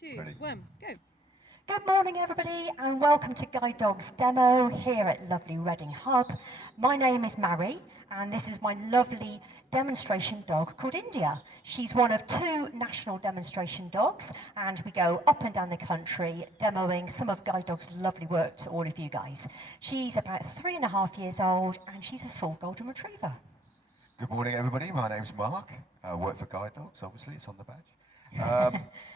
two, Ready. 1, go. Good morning, everybody, and welcome to Guide Dogs Demo here at lovely Reading Hub. My name is Mary, and this is my lovely demonstration dog called India. She's one of 2 national demonstration dogs, and we go up and down the country demoing some of Guide Dogs' lovely work to all of you guys. She's about 3.5 years old, and she's a full golden retriever. Good morning, everybody. My name's Mark. I work for Guide Dogs, obviously, it's on the badge.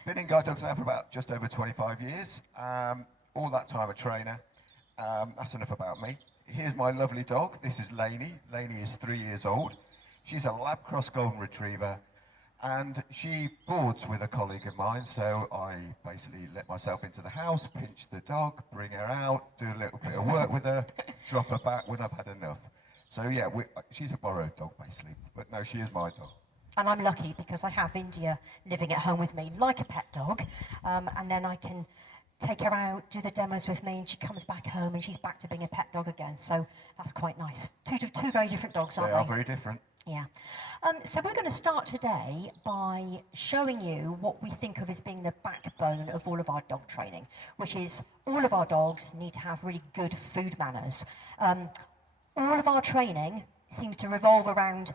Been in Guide Dogs now for about just over 25 years. All that time a trainer. That's enough about me. Here's my lovely dog. This is Lainey. Lainey is 3 years old. She's a lab cross golden retriever, and she boards with a colleague of mine, so I basically let myself into the house, pinch the dog, bring her out, do a little bit of work with her, drop her back when I've had enough. So yeah, she's a borrowed dog basically, but no, she is my dog. And I'm lucky because I have India living at home with me like a pet dog, and then I can take her out, do the demos with me, and she comes back home and she's back to being a pet dog again. So that's quite nice. Two very different dogs, aren't they? They are very different. Yeah. So we're going to start today by showing you what we think of as being the backbone of all of our dog training, which is all of our dogs need to have really good food manners. All of our training seems to revolve around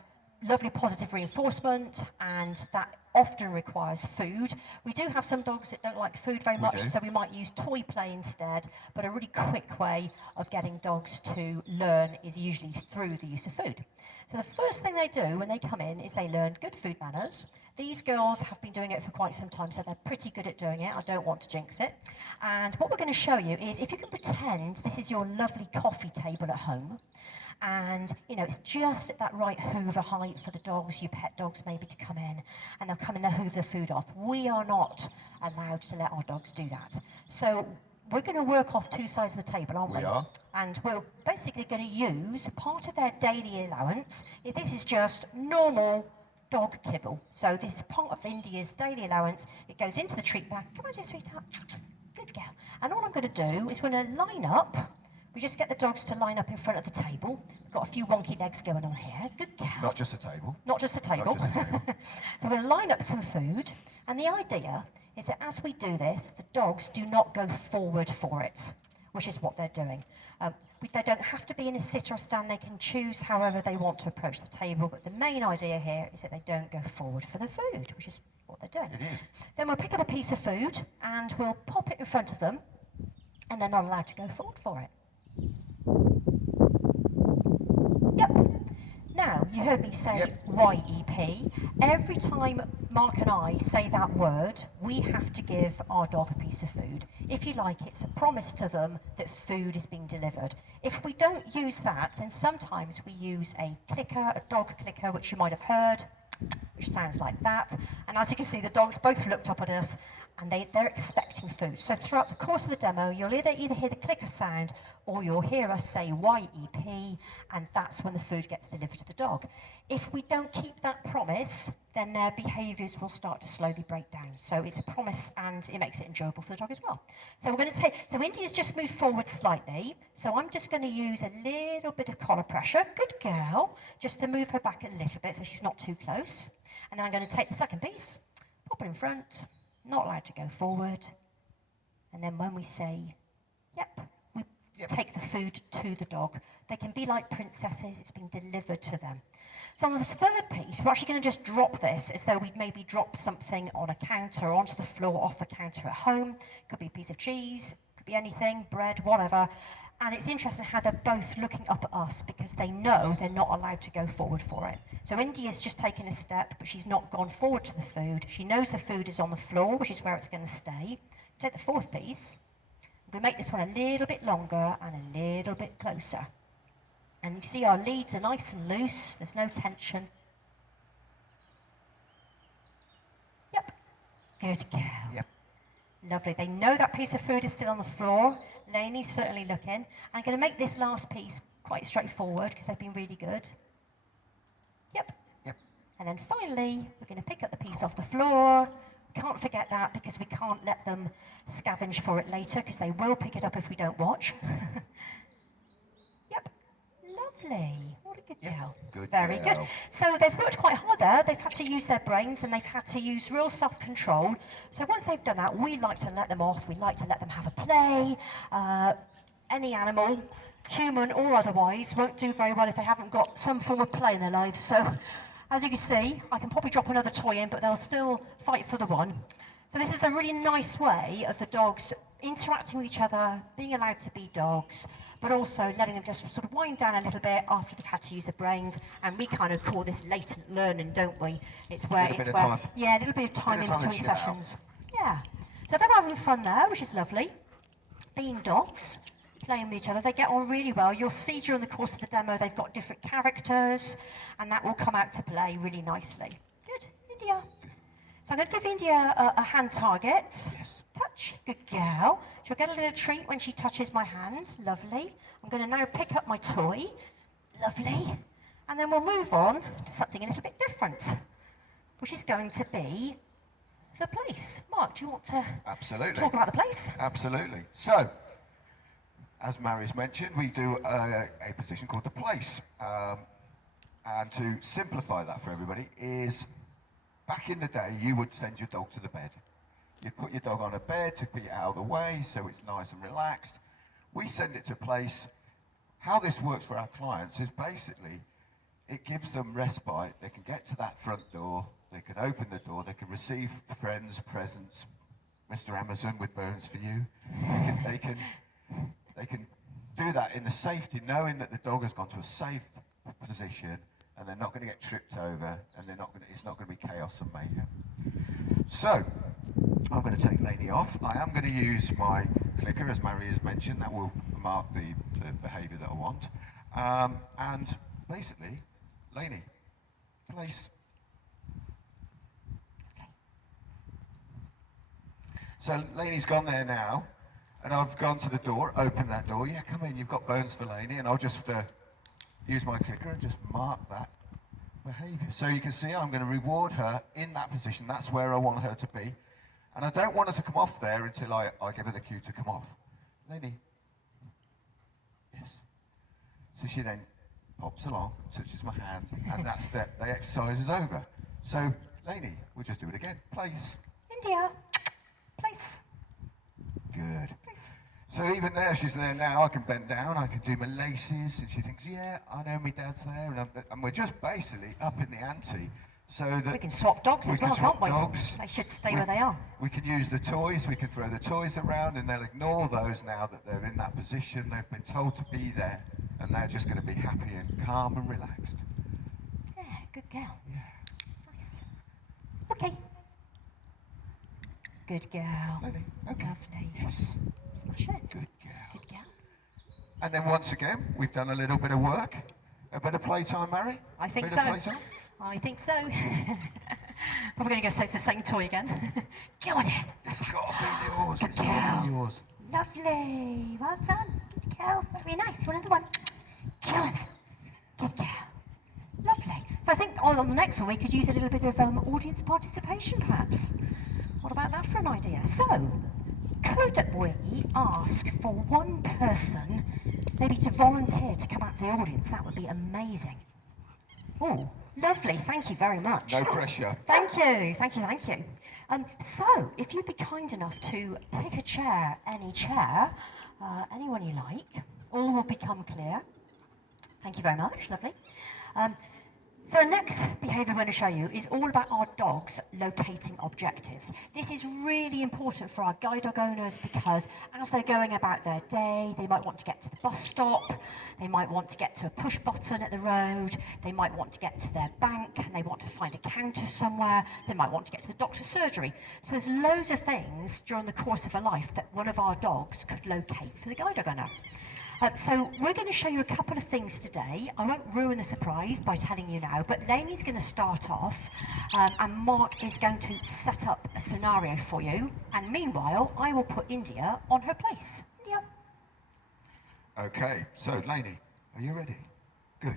lovely positive reinforcement, and that often requires food. We do have some dogs that don't like food very much, so we might use toy play instead, but a really quick way of getting dogs to learn is usually through the use of food. So the first thing they do when they come in is they learn good food manners. These girls have been doing it for quite some time, so they're pretty good at doing it. I don't want to jinx it. And what we're going to show you is, if you can pretend this is your lovely coffee table at home, and you know it's just at that right hoover height for the dogs, you pet dogs maybe, to come in, and they'll come in, they'll hoover the food off. We are not allowed to let our dogs do that. So we're going to work off 2 sides of the table, aren't we? We are. And we're basically going to use part of their daily allowance. This is just normal dog kibble. So this is part of India's daily allowance. It goes into the treat bag. Come on, dear sweetheart. Good girl. And all I'm going to do is we're going to line up. We just get the dogs to line up in front of the table. We've got a few wonky legs going on here. Good girl. Not just a table. Not just the table. Not just a table. So we're going to line up some food. And the idea is that as we do this, the dogs do not go forward for it, which is what they're doing. They don't have to be in a sit or a stand. They can choose however they want to approach the table. But the main idea here is that they don't go forward for the food, which is what they're doing. It is. Then we'll pick up a piece of food and we'll pop it in front of them, and they're not allowed to go forward for it. Yep. Now, you heard me say Yep. YEP. Every time Mark and I say that word, we have to give our dog a piece of food. If you like, it's a promise to them that food is being delivered. If we don't use that, then sometimes we use a clicker, a dog clicker, which you might have heard, which sounds like that. And as you can see, the dogs both looked up at us, and they're expecting food. So throughout the course of the demo, you'll either hear the clicker sound, or you'll hear us say YEP, and that's when the food gets delivered to the dog. If we don't keep that promise, then their behaviours will start to slowly break down. So it's a promise, and it makes it enjoyable for the dog as well. So we're going to take, so India's just moved forward slightly, so I'm just going to use a little bit of collar pressure, good girl, just to move her back a little bit so she's not too close. And then I'm going to take the second piece, pop it in front, not allowed to go forward. And then when we say, yep, we take the food to the dog. They can be like princesses, it's being delivered to them. So on the third piece, we're actually going to just drop this as though we'd maybe drop something on a counter or onto the floor off the counter at home. Could be a piece of cheese, could be anything, bread, whatever. And it's interesting how they're both looking up at us because they know they're not allowed to go forward for it. So India's just taken a step, but she's not gone forward to the food. She knows the food is on the floor, which is where it's going to stay. Take the fourth piece. We make this one a little bit longer and a little bit closer. And you see our leads are nice and loose. There's no tension. Yep. Good girl. Yep. Lovely. They know that piece of food is still on the floor. Lainey's certainly looking. I'm going to make this last piece quite straightforward because they've been really good. Yep. Yep. And then finally, we're going to pick up the piece off the floor. Can't forget that because we can't let them scavenge for it later because they will pick it up if we don't watch. Yep. Lovely. What a good girl. good Very girl. good. So they've worked quite hard there. They've had to use their brains and they've had to use real self-control. So once they've done that, we like to let them off. We like to let them have a play. Any animal, human or otherwise, won't do very well if they haven't got some form of play in their lives. So as you can see, I can probably drop another toy in, but they'll still fight for the one. So this is a really nice way of the dogs interacting with each other, being allowed to be dogs, but also letting them just sort of wind down a little bit after they've had to use their brains. And we kind of call this latent learning, don't we? It's where Little bit of time. yeah, a little bit of time in Bit of time to between chill out. sessions. Yeah. So they're having fun there, which is lovely. Being dogs, playing with each other, they get on really well. You'll see during the course of the demo they've got different characters, and that will come out to play really nicely. Good, India. So I'm going to give India a hand target. Yes. Touch. Good girl. She'll get a little treat when she touches my hand. Lovely. I'm going to now pick up my toy. Lovely. And then we'll move on to something a little bit different, which is going to be the place. Mark, do you want to Absolutely. talk about the place? Absolutely. So, as Marius mentioned, we do a position called the place. And to simplify that for everybody is, back in the day, you would send your dog to the bed. You'd put your dog on a bed to be out of the way so it's nice and relaxed. We send it to place. How this works for our clients is basically, it gives them respite. They can get to that front door, they can open the door, they can receive friends, presents, Mr. Amazon with bones for you. They can do that in the safety, knowing that the dog has gone to a safe position and they're not going to get tripped over, and it's not going to be chaos and mayhem. So, I'm going to take Lainey off. I am going to use my clicker, as Mary has mentioned. That will mark the behaviour that I want. And basically, Lainey, place. So Lainey's gone there now, and I've gone to the door, opened that door. Yeah, come in, you've got bones for Lainey, and I'll just use my clicker and just mark that behaviour. So you can see I'm going to reward her in that position. That's where I want her to be. And I don't want her to come off there until I give her the cue to come off. Lainey. Yes. So she then pops along, touches my hand, and that's the exercise is over. So, Lainey, we'll just do it again. Place. India. Place. Good. Place. So even there, she's there now, I can bend down, I can do my laces, and she thinks, yeah, I know my dad's there, and we're just basically up in the ante, so that We can swap dogs we as can well, swap can't we? dogs. They should stay where they are. We can use the toys, we can throw the toys around, and they'll ignore those now that they're in that position, they've been told to be there, and they're just going to be happy and calm and relaxed. Yeah, good girl. Yeah. Nice. Okay. Good girl. Lainey, okay. Lovely. Yes. Smash it. Good girl. Good girl. And then once again, we've done a little bit of work. A bit of playtime, Mary? I think Bit so. of playtime? I think so. But we're going to go save the same toy again. Go on in. It's got to be yours. Good It's got to be girl. yours. Lovely. Well done. Good girl. Very nice. You want another one? Go on then. Good girl. Lovely. So I think on the next one we could use a little bit of audience participation, perhaps. What about that for an idea? So, could we ask for one person maybe to volunteer to come out to the audience? That would be amazing. Oh, lovely. Thank you very much. No pressure. Thank you, thank you, thank you. So, if you'd be kind enough to pick a chair, anyone you like, all will become clear. Thank you very much, lovely. So the next behaviour I'm going to show you is all about our dogs locating objectives. This is really important for our guide dog owners because as they're going about their day, they might want to get to the bus stop, they might want to get to a push button at the road, they might want to get to their bank and they want to find a counter somewhere, they might want to get to the doctor's surgery. So there's loads of things during the course of a life that one of our dogs could locate for the guide dog owner. So we're going to show you a couple of things today. I won't ruin the surprise by telling you now, but Lainey's going to start off and Mark is going to set up a scenario for you. And meanwhile, I will put India on her place. India. Okay, so Lainey, are you ready? Good.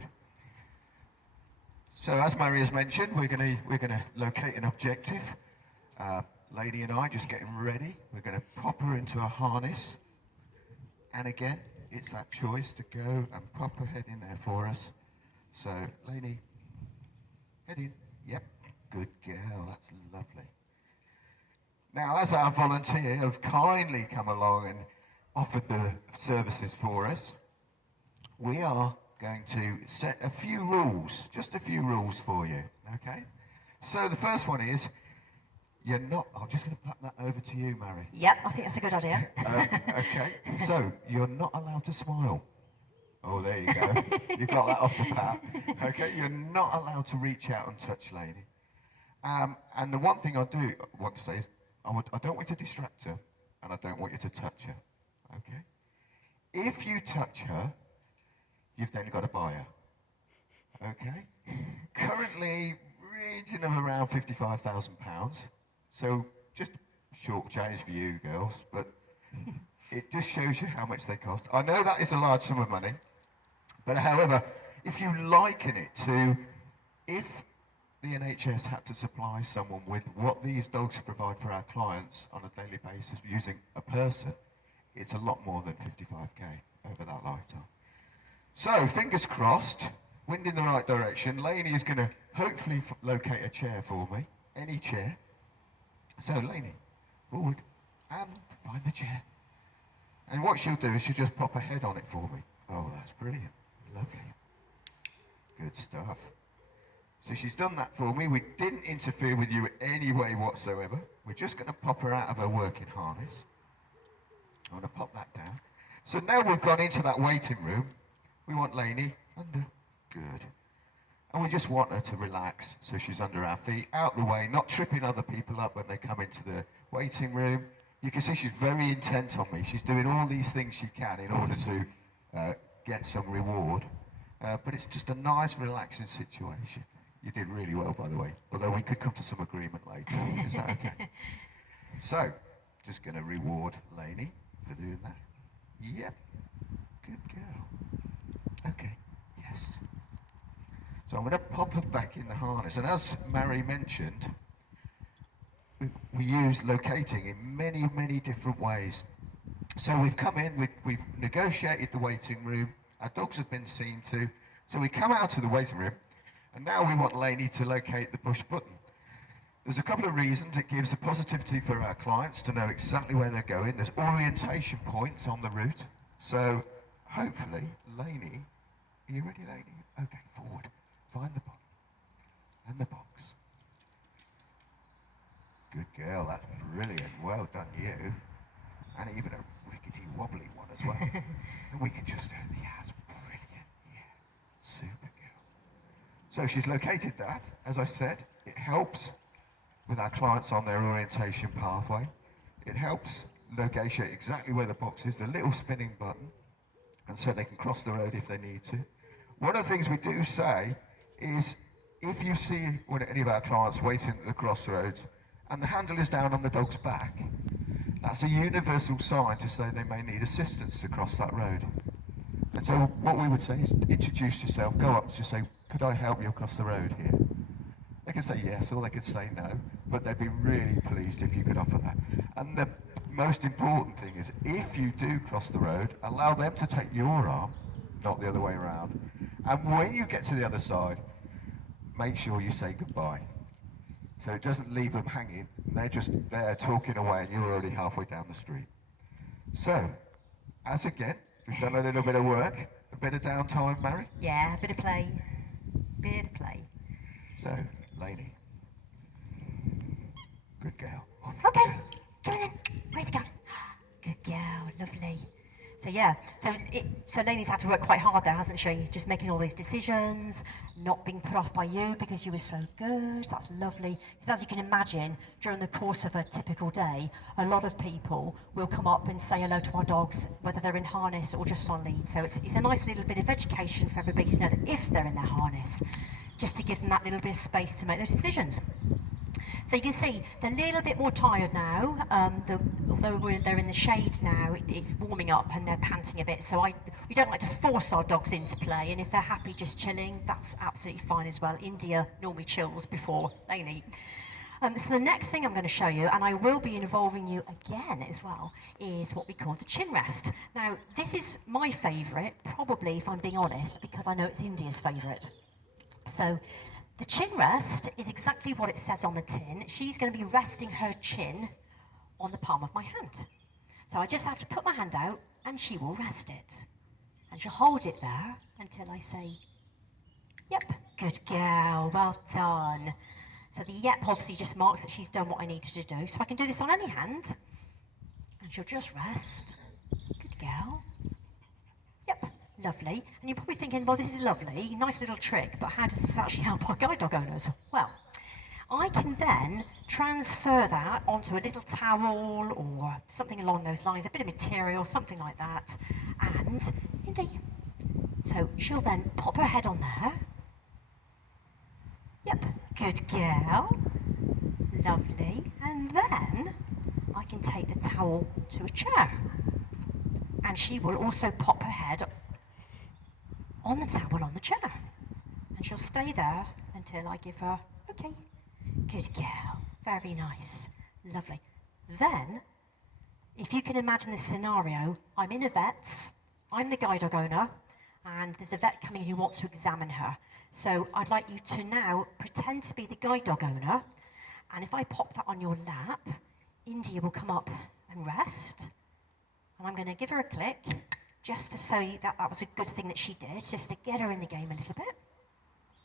So as Mary has mentioned, we're gonna locate an objective. Lainey and I just getting ready. We're gonna pop her into a harness. And again, it's that choice to go and pop her head in there for us. So, Lainey, head in. Yep, good girl, that's lovely. Now, as our volunteer have kindly come along and offered the services for us, we are going to set a few rules, just a few rules for you, okay? So the first one is, you're not, I'm just going to pat that over to you, Mary. Yep, I think that's a good idea. Okay, so you're not allowed to smile. Oh, there you go. You got that off the pat. Okay, you're not allowed to reach out and touch Lainey. And the one thing I do want to say is, I don't want you to distract her, and I don't want you to touch her. Okay? If you touch her, you've then got to buy her. Okay? Currently, region of around £55,000. So just short change for you girls, but it just shows you how much they cost. I know that is a large sum of money, but however, if you liken it to if the NHS had to supply someone with what these dogs provide for our clients on a daily basis using a person, it's a lot more than 55k over that lifetime. So, fingers crossed, wind in the right direction. Lainey is going to hopefully locate a chair for me, any chair. So, Lainey, forward and find the chair. And what she'll do is she'll just pop her head on it for me. Oh, that's brilliant. Lovely. Good stuff. So she's done that for me. We didn't interfere with you in any way whatsoever. We're just going to pop her out of her working harness. I'm going to pop that down. So now we've gone into that waiting room. We want Lainey under. Good. And we just want her to relax so she's under our feet, out the way, not tripping other people up when they come into the waiting room. You can see she's very intent on me. She's doing all these things she can in order to get some reward. But it's just a nice, relaxing situation. You did really well, by the way, although we could come to some agreement later. Is that okay? So, just going to reward Lainey for doing that. Yep. Good girl. Okay. Yes. So I'm going to pop her back in the harness. And as Mary mentioned, we use locating in many, many different ways. So we've come in, we've negotiated the waiting room. Our dogs have been seen to. So we come out of the waiting room. And now we want Lainey to locate the push button. There's a couple of reasons. It gives a positivity for our clients to know exactly where they're going. There's orientation points on the route. So hopefully, Lainey, are you ready, Lainey? Okay, forward. Find the button and the box. Good girl, that's brilliant. Well done, you. And even a rickety wobbly one as well. And we can just, yeah, that's brilliant. Yeah, super girl. So she's located that. As I said, it helps with our clients on their orientation pathway. It helps negotiate exactly where the box is, the little spinning button, and so they can cross the road if they need to. One of the things we do say is if you see any of our clients waiting at the crossroads and the handle is down on the dog's back, that's a universal sign to say they may need assistance to cross that road. And so what we would say is introduce yourself, go up and just say, could I help you across the road here? They could say yes or they could say no, but they'd be really pleased if you could offer that. And the most important thing is if you do cross the road, allow them to take your arm, not the other way around. And when you get to the other side, make sure you say goodbye. So it doesn't leave them hanging. They're just there talking away and you're already halfway down the street. So, as again, we've done a little bit of work, a bit of downtime, Mary. Yeah, a bit of play. Bit of play. So, Lainey. Good girl. Okay, come on then. Where's it going? Good girl, lovely. So yeah, so Lainey's had to work quite hard there, hasn't she? Just making all these decisions, not being put off by you because you were so good. That's lovely. Because as you can imagine, during the course of a typical day, a lot of people will come up and say hello to our dogs, whether they're in harness or just on lead. So it's a nice little bit of education for everybody to know that if they're in their harness, just to give them that little bit of space to make those decisions. So you can see they're a little bit more tired now, although they're in the shade now, it's warming up and they're panting a bit. So we don't like to force our dogs into play, and if they're happy just chilling, that's absolutely fine as well. India normally chills before they eat. So the next thing I'm going to show you, and I will be involving you again as well, is what we call the chin rest. Now, this is my favourite, probably, if I'm being honest, because I know it's India's favourite. So the chin rest is exactly what it says on the tin. She's going to be resting her chin on the palm of my hand. So I just have to put my hand out, and she will rest it. And she'll hold it there until I say, yep, good girl, well done. So the yep obviously just marks that she's done what I needed to do. So I can do this on any hand, and she'll just rest. Good girl. Yep, lovely. And you're probably thinking, well, this is lovely, nice little trick, but how does this actually help our guide dog owners? Well, I can then transfer that onto a little towel or something along those lines, a bit of material, something like that, and indeed. So she'll then pop her head on there. Yep, good girl. Lovely. And then I can take the towel to a chair. And she will also pop her head on the towel on the chair. And she'll stay there until I give her, okay, good girl. Very nice. Lovely. Then, if you can imagine this scenario, I'm in a vet's, I'm the guide dog owner, and there's a vet coming in who wants to examine her. So I'd like you to now pretend to be the guide dog owner, and if I pop that on your lap, India will come up and rest, and I'm going to give her a click, just to say that that was a good thing that she did, just to get her in the game a little bit.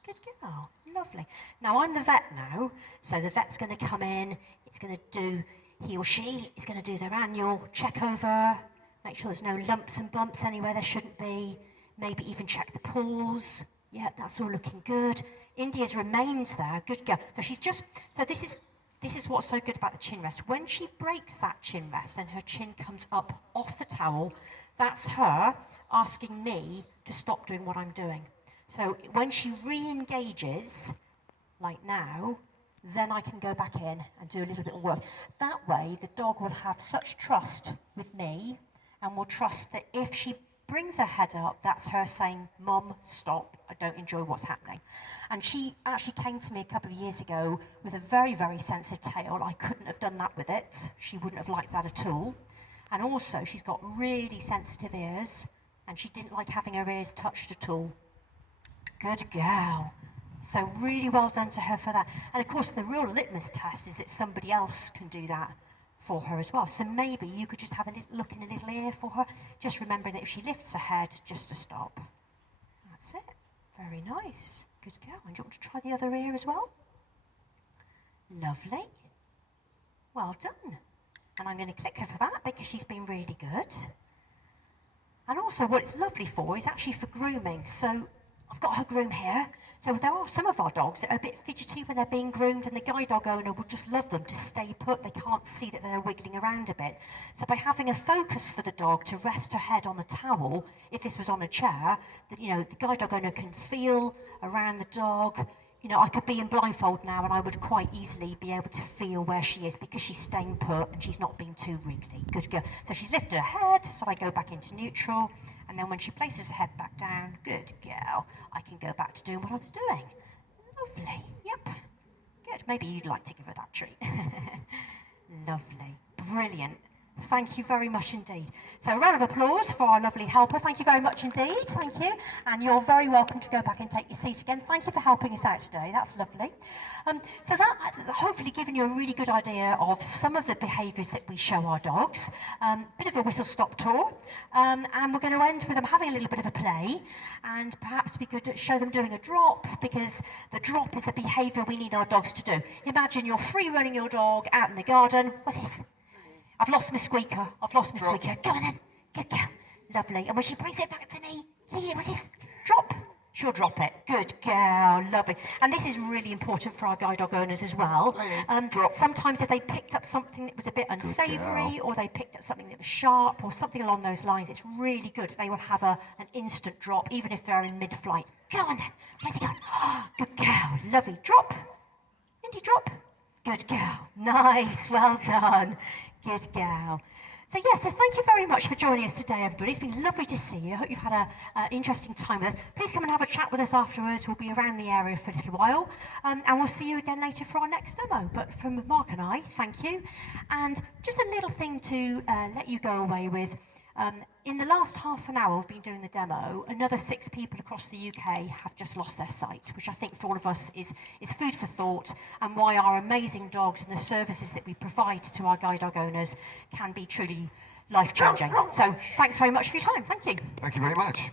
Good girl, lovely. Now I'm the vet now, so the vet's going to come in, it's going to do, he or she is going to do their annual check over, make sure there's no lumps and bumps anywhere there shouldn't be, maybe even check the paws. Yeah, that's all looking good. India's remains there, good girl. So she's just, so this is what's so good about the chin rest. When she breaks that chin rest and her chin comes up off the towel, that's her asking me to stop doing what I'm doing. So when she re-engages, like now, then I can go back in and do a little bit of work. That way, the dog will have such trust with me and will trust that if she brings her head up, that's her saying, Mum, stop, I don't enjoy what's happening. And she actually came to me a couple of years ago with a very, very sensitive tail. I couldn't have done that with it. She wouldn't have liked that at all. And also, she's got really sensitive ears, and she didn't like having her ears touched at all. Good girl. So really well done to her for that. And of course, the real litmus test is that somebody else can do that for her as well. So maybe you could just have a little look in a little ear for her, just remembering that if she lifts her head, just to stop. That's it. Very nice. Good girl. And do you want to try the other ear as well? Lovely. Well done. And I'm going to click her for that because she's been really good. And also what it's lovely for is actually for grooming. So I've got her groom here. So there are some of our dogs that are a bit fidgety when they're being groomed, and the guide dog owner would just love them to stay put. They can't see that they're wiggling around a bit. So by having a focus for the dog to rest her head on the towel, if this was on a chair, that, you know, the guide dog owner can feel around the dog. You know, I could be in blindfold now and I would quite easily be able to feel where she is because she's staying put and she's not being too wriggly. Good girl. So she's lifted her head, so I go back into neutral, and then when she places her head back down, good girl, I can go back to doing what I was doing. Lovely. Yep. Good. Maybe you'd like to give her that treat. Lovely. Brilliant. Thank you very much indeed. So a round of applause for our lovely helper. Thank you very much indeed. Thank you. And you're very welcome to go back and take your seat again. Thank you for helping us out today. That's lovely. So that has hopefully given you a really good idea of some of the behaviours that we show our dogs. Bit of a whistle-stop tour. And we're going to end with them having a little bit of a play. And perhaps we could show them doing a drop, because the drop is a behaviour we need our dogs to do. Imagine you're free running your dog out in the garden. What's this? I've lost my squeaker. I've lost my squeaker. Go on then. Good girl. Lovely. And when she brings it back to me, Lily, what's this? Drop. She'll drop it. Good girl. Lovely. And this is really important for our guide dog owners as well. Sometimes if they picked up something that was a bit unsavoury, or they picked up something that was sharp, or something along those lines, it's really good. They will have an instant drop, even if they're in mid-flight. Go on then. Where's he going? Good girl. Lovely. Drop. Indy, drop. Good girl. Nice. Well done. Good girl. So yeah, so thank you very much for joining us today, everybody. It's been lovely to see you. I hope you've had an interesting time with us. Please come and have a chat with us afterwards. We'll be around the area for a little while. And we'll see you again later for our next demo. But from Mark and I, thank you. And just a little thing to let you go away with. In the last half an hour of been doing the demo, another 6 people across the UK have just lost their sight, which I think for all of us is food for thought, and why our amazing dogs and the services that we provide to our guide dog owners can be truly life-changing. So thanks very much for your time. Thank you. Thank you very much.